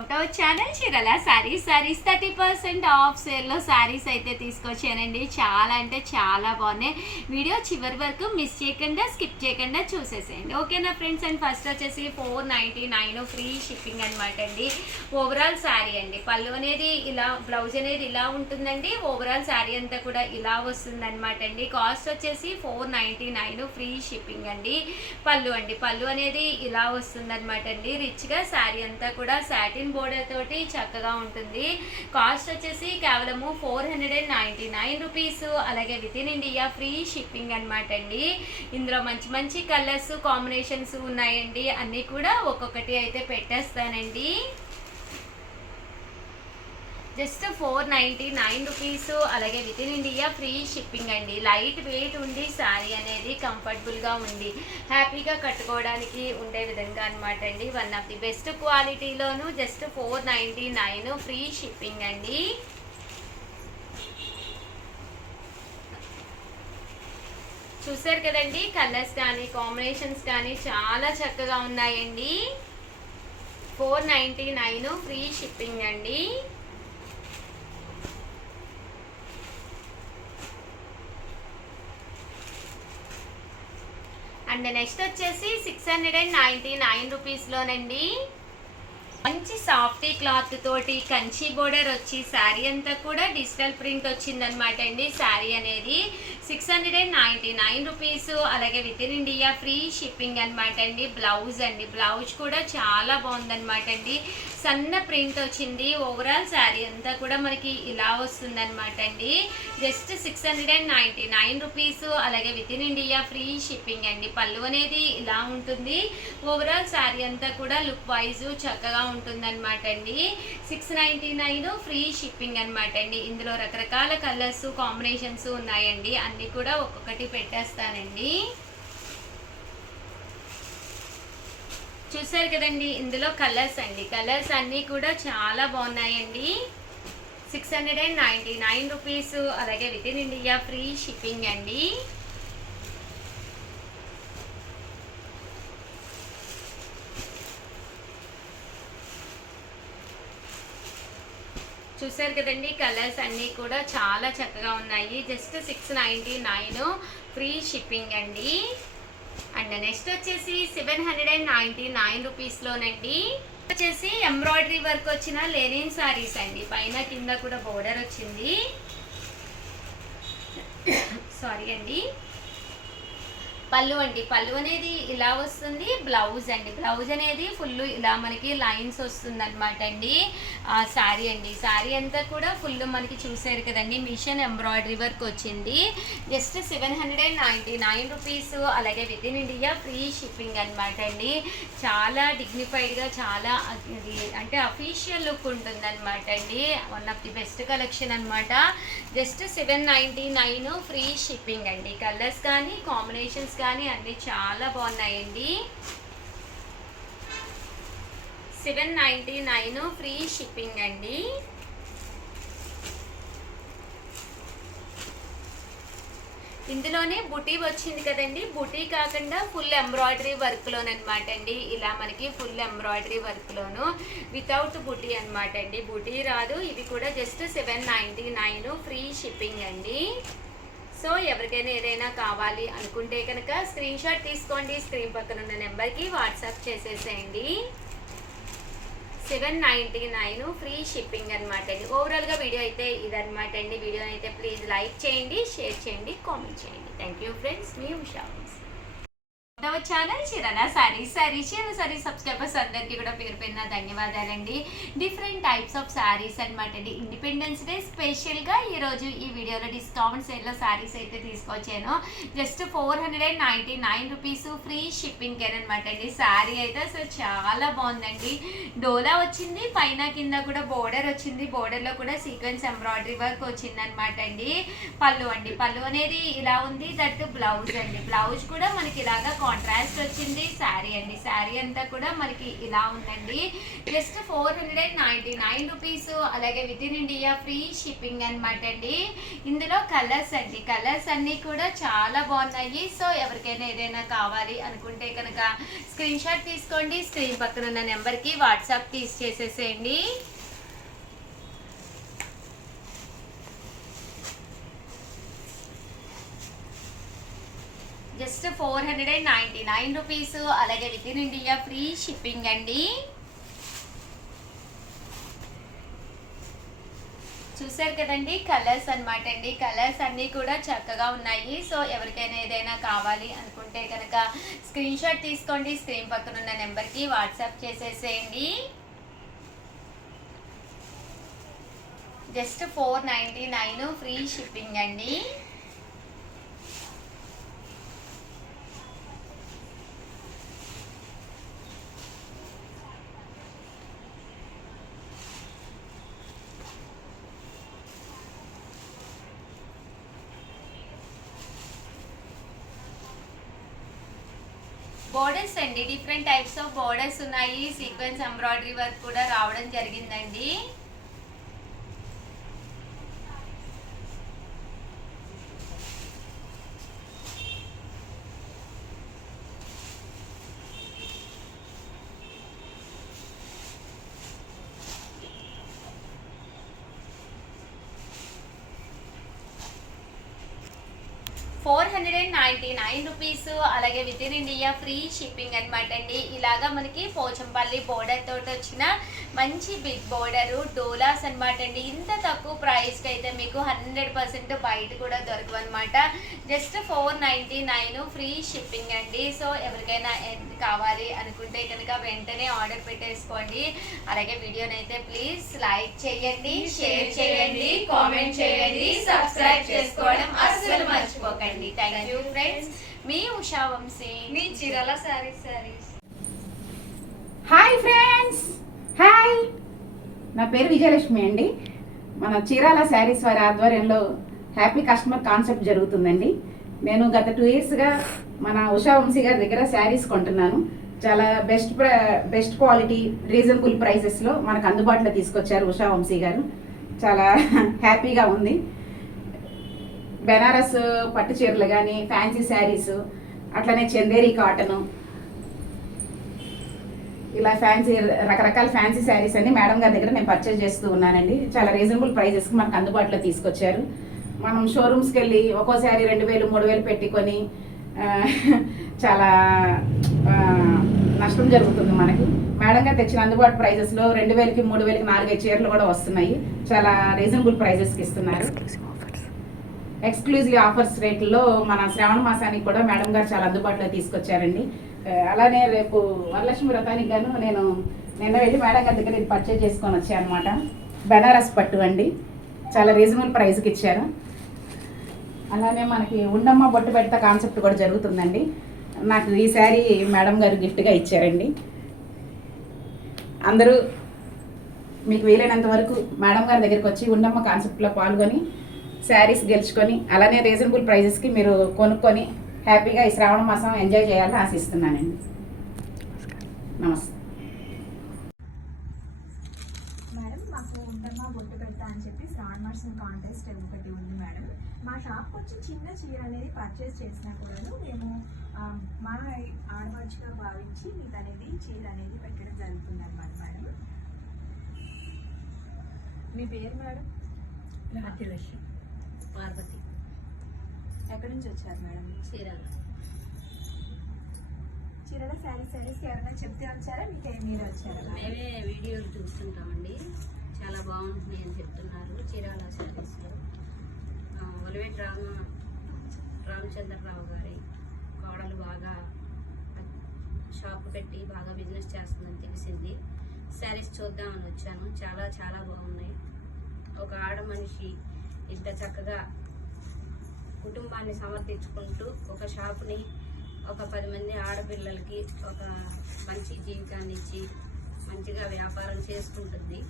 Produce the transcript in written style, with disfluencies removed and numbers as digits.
Channel చీరల saris 30% of సేల్లో సారీస్ అయితే తీసుకొచ్చానండి. చాలా అంటే చాలా బాగున్నాయి. వీడియో చివరి వరకు మిస్ చేయకుండా స్కిప్ చేయకుండా చూసేసేయండి. ఓకేనా ఫ్రెండ్స్? అండ్ ఫస్ట్ వచ్చేసి 499 ఫ్రీ షిప్పింగ్ అనమాట అండి. ఓవరాల్ శారీ అండి. పళ్ళు అనేది ఇలా, బ్లౌజ్ అనేది ఇలా ఉంటుందండి. ఓవరాల్ శారీ అంతా కూడా ఇలా వస్తుంది అనమాట అండి. కాస్ట్ వచ్చేసి 499 ఫ్రీ షిప్పింగ్ అండి. పళ్ళు అండి, పళ్ళు అనేది ఇలా వస్తుంది అనమాట అండి. రిచ్గా శారీ అంతా కూడా సాటిన్ బోర్డర్ తోటి చక్కగా ఉంటుంది. కాస్ట్ వచ్చేసి కేవలము 499 రూపీస్. అలాగే within India free shipping అనమాట అండి. ఇందులో మంచి మంచి కలర్స్ కాంబినేషన్స్ ఉన్నాయండి. అన్నీ కూడా ఒక్కొక్కటి అయితే పెట్టేస్తానండి. Just 499 rupees. అలాగే within India free shipping అండి. లైట్ వెయిట్ ఉండి శారీ అనేది కంఫర్టబుల్గా ఉండి హ్యాపీగా కట్టుకోవడానికి ఉండే విధంగా అనమాట అండి. వన్ ఆఫ్ ది బెస్ట్ క్వాలిటీలోను జస్ట్ 499 ఫ్రీ షిప్పింగ్ అండి. చూసారు కదండి, కలర్స్ కానీ కాంబినేషన్స్ కానీ చాలా చక్కగా ఉన్నాయండి. 499 ఫ్రీ షిప్పింగ్ అండి. అండ్ నెక్స్ట్ వచ్చేసి 699 రూపీస్లోనండి. మంచి సాఫ్టీ క్లాత్ తోటి కంచి బోర్డర్ వచ్చి శారీ అంతా కూడా డిజిటల్ ప్రింట్ వచ్చిందనమాట అండి. శారీ అనేది 699 రూపీస్. అలాగే within India free shipping అనమాట అండి. బ్లౌజ్ అండి, బ్లౌజ్ కూడా చాలా బాగుందనమాట అండి. సన్న ప్రింట్ వచ్చింది. ఓవరాల్ శారీ అంతా కూడా మనకి ఇలా వస్తుందన్నమాట అండి. Just 699 rupees. అలాగే within India free shipping అండి. పళ్ళు అనేది ఇలా ఉంటుంది. ఓవరాల్ శారీ అంతా కూడా లుక్ వైజ్ చక్కగా ఉంటుందన్నమాట అండి. 699 ఫ్రీ షిప్పింగ్ అనమాట అండి. ఇందులో రకరకాల కలర్స్ కాంబినేషన్స్ ఉన్నాయండి. అన్నీ కూడా ఒక్కొక్కటి పెట్టేస్తానండి. చూసారు కదండి, ఇందులో కలర్స్ అండి. కలర్స్ అన్నీ కూడా చాలా బాగున్నాయండి. 699 రూపీస్. అలాగే within India free shipping అండి. చూసారు కదండి, కలర్స్ అన్నీ కూడా చాలా చక్కగా ఉన్నాయి. జస్ట్ 699 ఫ్రీ షిప్పింగ్ అండి. అండ్ నెక్స్ట్ వచ్చేసి 799 రూపీస్లోనండి. వచ్చేసి ఎంబ్రాయిడరీ వర్క్ వచ్చిన లెనిన్ సారీస్ అండి. పైన కింద కూడా బోర్డర్ వచ్చింది. సారీ అండి. పళ్ళు అండి, పళ్ళు అనేది ఇలా వస్తుంది. బ్లౌజ్ అండి, బ్లౌజ్ అనేది ఫుల్ ఇలా మనకి లైన్స్ వస్తుంది అనమాట అండి. శారీ అండి, శారీ అంతా కూడా ఫుల్ మనకి చూసారు కదండి, మిషన్ ఎంబ్రాయిడరీ వర్క్ వచ్చింది. Just 799 rupees. అలాగే within India free shipping అనమాట అండి. చాలా డిగ్నిఫైడ్గా, చాలా అంటే అఫీషియల్ లుక్ ఉంటుంది అనమాట అండి. One of the best collection అనమాట. జస్ట్ 799 ఫ్రీ షిప్పింగ్ అండి. కలర్స్ కానీ కాంబినేషన్స్ కానీ అన్నీ చాలా బాగున్నాయండి. 799 ఫ్రీ షిప్పింగ్ అండి. ఇందులోనే బుటీ వచ్చింది కదండి. బుటీ కాకుండా ఫుల్ ఎంబ్రాయిడరీ వర్క్లోనమాట అండి. ఇలా మనకి ఫుల్ ఎంబ్రాయిడరీ వర్క్లోను వితౌట్ బుటీ అనమాట అండి. బుటీ రాదు. ఇవి కూడా జస్ట్ 799 ఫ్రీ షిప్పింగ్ అండి. సో ఎవరికైనా ఏదైనా కావాలి అనుకుంటే కనుక స్క్రీన్ షాట్ తీసుకోండి. స్క్రీన్ పక్కన ఉన్న నెంబర్కి వాట్సాప్ చేసేసేయండి. 799 ఫ్రీ షిప్పింగ్ అనమాట అండి. ఓవరాల్గా వీడియో అయితే ఇదనమాట అండి. వీడియో అయితే ప్లీజ్ లైక్ చేయండి, షేర్ చేయండి, కామెంట్ చేయండి. Thank you friends. మీ ఉషా ఛానల్ చీరల సారీస్ సబ్స్క్రైబర్స్ అందరికీ కూడా పేరు పేరున ధన్యవాదాలండి. డిఫరెంట్ టైప్స్ ఆఫ్ శారీస్ అనమాట అండి. ఇండిపెండెన్స్ డే స్పెషల్గా ఈరోజు ఈ వీడియోలో డిస్కౌంట్ సేల్లో శారీస్ అయితే తీసుకొచ్చాను. జస్ట్ 499 రూపీస్ ఫ్రీ షిప్పింగ్ అనమాట అండి. శారీ అయితే అసలు చాలా బాగుందండి. డోలా వచ్చింది, పైన కింద కూడా బోర్డర్ వచ్చింది. బోర్డర్లో కూడా సీక్వెన్స్ ఎంబ్రాయిడరీ వర్క్ వచ్చింది అనమాట అండి. పళ్ళు అండి, పళ్ళు అనేది ఇలా ఉంది. దట్ బ్లౌజ్ అండి, బ్లౌజ్ కూడా మనకి ఇలాగా కాంట్రాస్ట్ వచ్చింది శారీ అండి. శారీ అంతా కూడా మనకి ఇలా ఉందండి. Just 499 rupees. అలాగే within India free shipping అనమాట అండి. ఇందులో కలర్స్ అండి, కలర్స్ అన్నీ కూడా చాలా బాగున్నాయి. సో ఎవరికైనా ఏదైనా కావాలి అనుకుంటే కనుక స్క్రీన్ షాట్ తీసుకోండి. స్క్రీన్ పక్కన ఉన్న నెంబర్కి వాట్సాప్ చేసేసేయండి. Just 499 rupees. అలాగే within India free shipping అండి. చూసారు కదండి కలర్స్ అనమాట అండి. కలర్స్ అన్నీ కూడా చక్కగా ఉన్నాయి. సో ఎవరికైనా ఏదైనా కావాలి అనుకుంటే కనుక స్క్రీన్ షాట్ తీసుకోండి. స్క్రీన్ పక్కన ఉన్న నెంబర్కి వాట్సాప్ చేసేసేయండి. జస్ట్ 499 ఫ్రీ షిప్పింగ్ అండి. బోర్డర్స్ అండి, డిఫరెంట్ టైప్స్ ఆఫ్ బోర్డర్స్ ఉన్నాయి. సీక్వెన్స్ ఎంబ్రాయిడరీ వర్క్ కూడా రావడం జరిగిందండి. ₹499. అలాగే within India free shipping అనమాట అండి. ఇలాగా మనకి పోచంపల్లి బోర్డర్ తోటి వచ్చిన మంచి బిగ్ బోర్డరు డోలాస్ అనమాట అండి. ఇంత తక్కువ ప్రైస్కి అయితే మీకు 100% బయట కూడా దొరకవు అనమాట. జస్ట్ 499 ఫ్రీ షిప్పింగ్ అండి. సో ఎవరికైనా కావాలి అనుకుంటే కనుక వెంటనే ఆర్డర్ పెట్టేసుకోండి. అలాగే వీడియోని అయితే ప్లీజ్ లైక్ చేయండి, షేర్ చేయండి, కామెంట్ చేయండి, సబ్స్క్రైబ్ చేసుకోవడం అస్సలు మర్చిపోకండి. Thank you friends. మీ ఉషా వంశీ, మీ Chirala sarees. Hi friends, hi, నా పేరు విజయలక్ష్మి అండి. మన చీరాల శారీస్ వారి ఆధ్వర్యంలో హ్యాపీ కస్టమర్ కాన్సెప్ట్ జరుగుతుందండి. నేను గత 2 ఇయర్స్గా మన ఉషా వంశీ గారి దగ్గర శారీస్ కొంటున్నాను. చాలా బెస్ట్ క్వాలిటీ, రీజనబుల్ ప్రైసెస్లో మనకు అందుబాటులో తీసుకొచ్చారు ఉషా వంశీ గారు. చాలా హ్యాపీగా ఉంది. బెనారస్ పట్టు చీరలు కానీ, ఫ్యాన్సీ శారీస్, అట్లనే చందేరి కాటను, ఇలా ఫ్యాన్సీ రకరకాల ఫ్యాన్సీ శారీస్ అన్ని మేడం గారి దగ్గర నేను పర్చేజ్ చేస్తూ ఉన్నానండి. చాలా రీజనబుల్ ప్రైజెస్కి మనకు అందుబాటులో తీసుకొచ్చారు. మనం షోరూమ్స్కి వెళ్ళి ఒక్కో శారీ 2000, 3000 పెట్టుకొని చాలా నష్టం జరుగుతుంది మనకి. మేడం గారు తెచ్చిన అందుబాటు ప్రైజెస్లో 2000కి, 3000కి 4-5 చీరలు కూడా వస్తున్నాయి. చాలా రీజనబుల్ ప్రైజెస్కి ఇస్తున్నారు. ఎక్స్క్లూజివ్ ఆఫర్స్ రేట్లలో మన శ్రావణ మాసానికి కూడా మేడం గారు చాలా అందుబాటులో తీసుకొచ్చారండి. అలానే రేపు వరలక్ష్మి వ్రతానికి గాను నేను నిన్న వెళ్ళి మేడం గారి దగ్గర ఇది పర్చేజ్ చేసుకొని వచ్చాను అనమాట. బెనారస్ పట్టు అండి, చాలా రీజనబుల్ ప్రైస్కి ఇచ్చారు. అలానే మనకి ఉండమ్మ బొట్టు పెడతా కాన్సెప్ట్ కూడా జరుగుతుందండి. నాకు ఈ శారీ మేడం గారు గిఫ్ట్గా ఇచ్చారండి. అందరూ మీకు వీలైనంత వరకు మేడం గారి దగ్గరికి వచ్చి ఉండమ్మ కాన్సెప్ట్లో పాల్గొని శారీస్ గెలుచుకొని, అలానే రీజనబుల్ ప్రైజెస్కి మీరు కొనుక్కొని హ్యాపీగా ఈ శ్రావణ మాసం ఎంజాయ్ చేయాలని ఆశిస్తున్నానండి. నమస్తే మేడం. మాకు ఉండమ్మ బొట్టు పెడతా అని చెప్పి శ్రావణ మాసం కాంటెస్ట్ ఒకటి ఉంది మేడం. మా షాప్కి వచ్చి చిన్న చీర అనేది పర్చేస్ చేసినా కూడా మేము మా ఆడవాడుగా భావించి మీకు అనేది చీర అనేది పెట్టడం జరుగుతుంది అనమాట మేడం. మీ పేరు మేడం? రాజ్యలక్ష్మి పార్వతి. ఎక్కడి నుంచి వచ్చారు మేడం? చీరాల. చీరాల శారీస్కి ఎవరైనా చెప్తే వచ్చారా, మీరే వచ్చారా? మేమే వీడియోలు చూస్తుంటామండి, చాలా బాగుంటుంది అని చెప్తున్నారు. చీరాల శారీస్లో ఒలివేట్ రామచంద్రరావు గారి కోడలు బాగా షాప్ పెట్టి బాగా బిజినెస్ చేస్తుందని తెలిసింది. శారీస్ చూద్దామని వచ్చాను. చాలా చాలా బాగున్నాయి. ఒక ఆడ మనిషి ఇంత చక్కగా కుటుంబాన్ని సమర్థించుకుంటూ ఒక షాపుని ఒక 10 మంది ఆడపిల్లలకి ఒక మంచి జీవితాన్ని ఇచ్చి మంచిగా వ్యాపారం చేసుకుంటుంది.